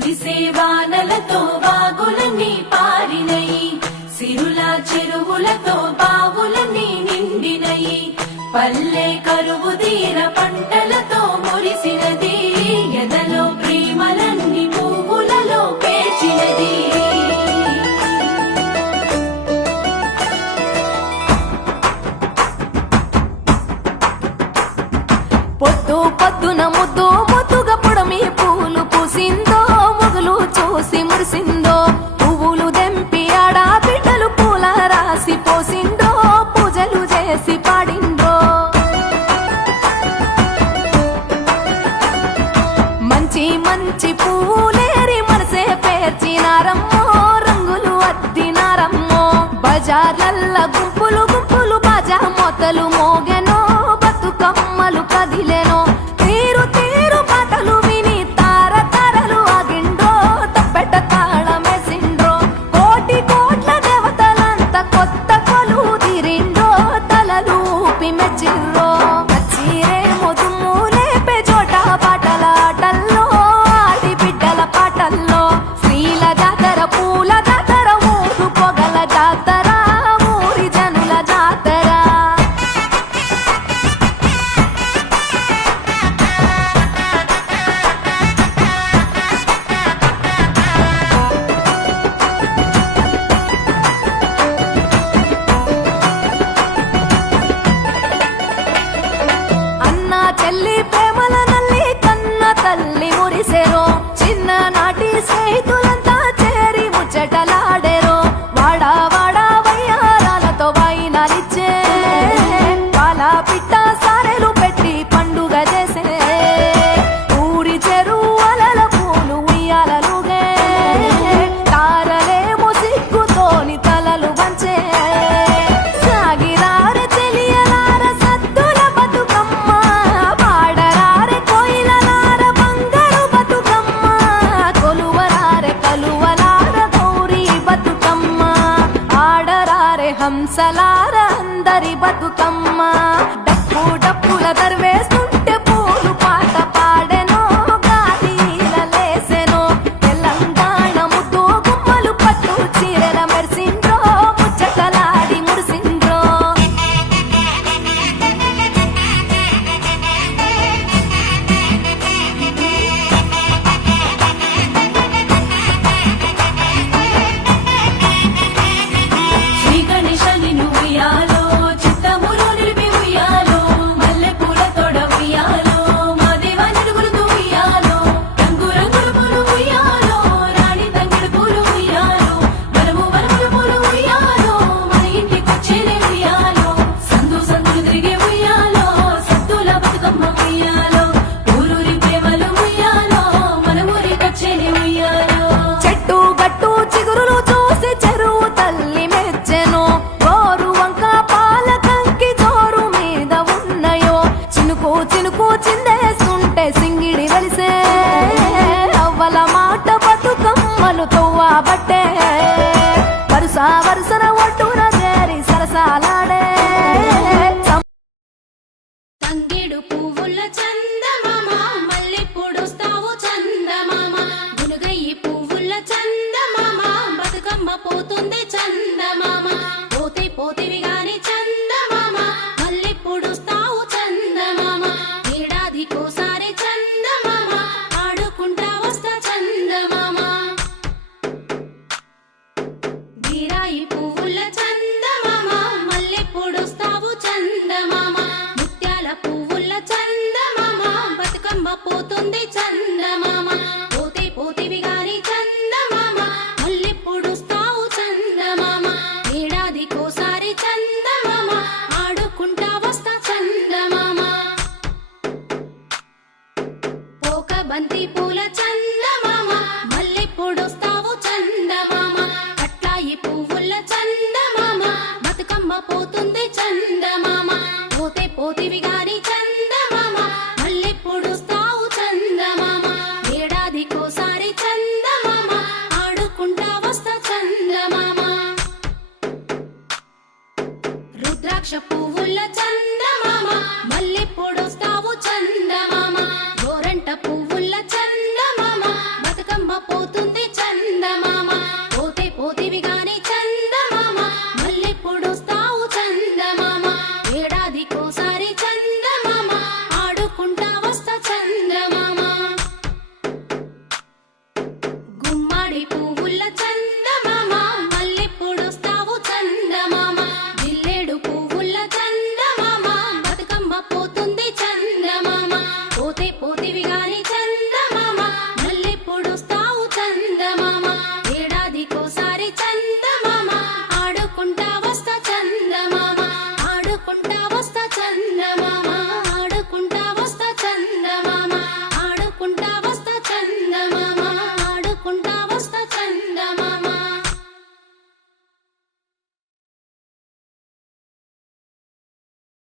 కురిసేవానలతో వాగులన్నీ పారినయి, సిరుల చెరువులతో బావులన్నీ నిండినయి, పల్లె కరువు తీర పంటలతో మురిసినది, ఎదలో ప్రేమలన్నీ పువ్వులలో పేర్చినది. పొద్దు పొద్దున ముద్దు ముద్దుగా పొడమి పూలు పూసిందో, మొగులు చూసి మురిసిందో, పువ్వులు దెంపి ఆడా బిడ్డలు పూల రాసి పోసిందో, పూజలు చేసి పాడిండ్రో. మంచి మంచి పూలేరి మనసే పేర్చినారమ్మో, రంగులు అద్దినారమ్మో, బజార్లల్ల గుంపులు గుంపులు బాజా మొత్తలు మోగెనో, బతుకమ్మలు కదిలెనో, తీరు తీరు పాటలు విని తార తారలు ఆగిండ్రో, తప్పెట తాళమేసిండ్రో, కోటి కోట్ల దేవతలంతా కొత్త కొలు తీరిండ్రో, తలలు ఊపి మెచ్చిర్రో. నచ్చిరేమో దుమ్ము లేపే చోట పాటల ఆటల్లో, ఆడి బిడ్డల పాటల్లో, స్త్రీల జాతర పూల జాతర, ఊరు పొగల జాతర, ఊరి జనుల జాతర. అన్న చెల్లి ప్రేమల నల్లి కన్న తల్లి మురిసెరో, చిన్ననాటి స్నేహితులంతా చేరి ముచ్చటలాడెరో, వాడా వాడా వయ్యారాలతో వాయినాలిచ్చే, పాల పిట్ట సారెలు పెట్టి పండుగ చేసే, ఊరి చెరువుల పూలు ఉయ్యాలలుగే, తారలేమో సిగ్గుతోని తలలు వంచే, సాగిరారె చెలియలార సద్దుల బతుకమ్మ, పాడరారె కోయిలలార బంగారు బతుకమ్మ, కొలువరారె కలువలార గౌరీ బతుకమ్మ, ఆడరారె హంసలార అందరి బతుకమ్మ. డప్పు డప్పుల దర్వేస్తుంటే పూలు పాట పాడెనో, గాలిలలేసెనో, తెలంగాణ ముద్దు గుమ్మలు పట్టు చీరెల మెరిసిండ్రో, ముచ్చటలాడి మురిసిండ్రో. శ్రీ గణేశని ఉయ్యాలో, చిత్తములు నిలిపి ఉయ్యాలో, మల్లె పూల తోడ ఉయ్యాలో, మా దేవ నిరుగులతో ఉయ్యాలో, రంగు రంగుల పూలు ఉయ్యాలో, రాణి తంగిడి పూలు ఉయ్యాలో, వనము వనముల పూలు ఉయ్యాలో, మన ఇంటికొచ్చేనే ఉయ్యాలో, సందు సందులు తిరిగే ఉయ్యాలో, సత్తుల బతుకమ్మ ఉయ్యాలో, ఊరూరి ప్రేమలు ఉయ్యాలో, మన ఊరికొచ్చేనే ఉయ్యాలో. చెట్టు గట్టు చిగురులు చూసి చెరువు తల్లి మెచ్చెను, గోరు వంక పాల కంకి జోరు మీద ఉన్నయో, చినుకు చినుకు చిందేస్తుంటే సింగిడి వెలిసే, అవ్వల మాట బతుకమ్మలు తవ్వబట్టే, వరుస వరుసన ఒడ్డున చేరి సరసాలాడే. తంగేడు పువ్వుల చందమామ, మల్లెపూడొస్తావు చందమామ, గునుగయ్యి పువ్వుల చందమామ, బతుకమ్మ పోతుంది చందమామ, పోతే పోతివి గాని చందమామ, మల్లెపూడొస్తావు చందమామ, ఏడాదికోసారి చందమామ, ఆడుకుంటా వస్తా చందమామ. బీరాయి పువ్వుల చందమామ, మల్లెపూడొస్తావు చందమామ, ముత్యాల పువ్వుల చందమామ, బతుకమ్మ పోతుంది చందమామ, పోతే పోతివి గాని చందమామ, మల్లెపూడొస్తావు చందమామ, ఏడాదికోసారి చందమామ, ఆడుకుంటా వస్తా చందమామ. పోక బంతి పూల చంద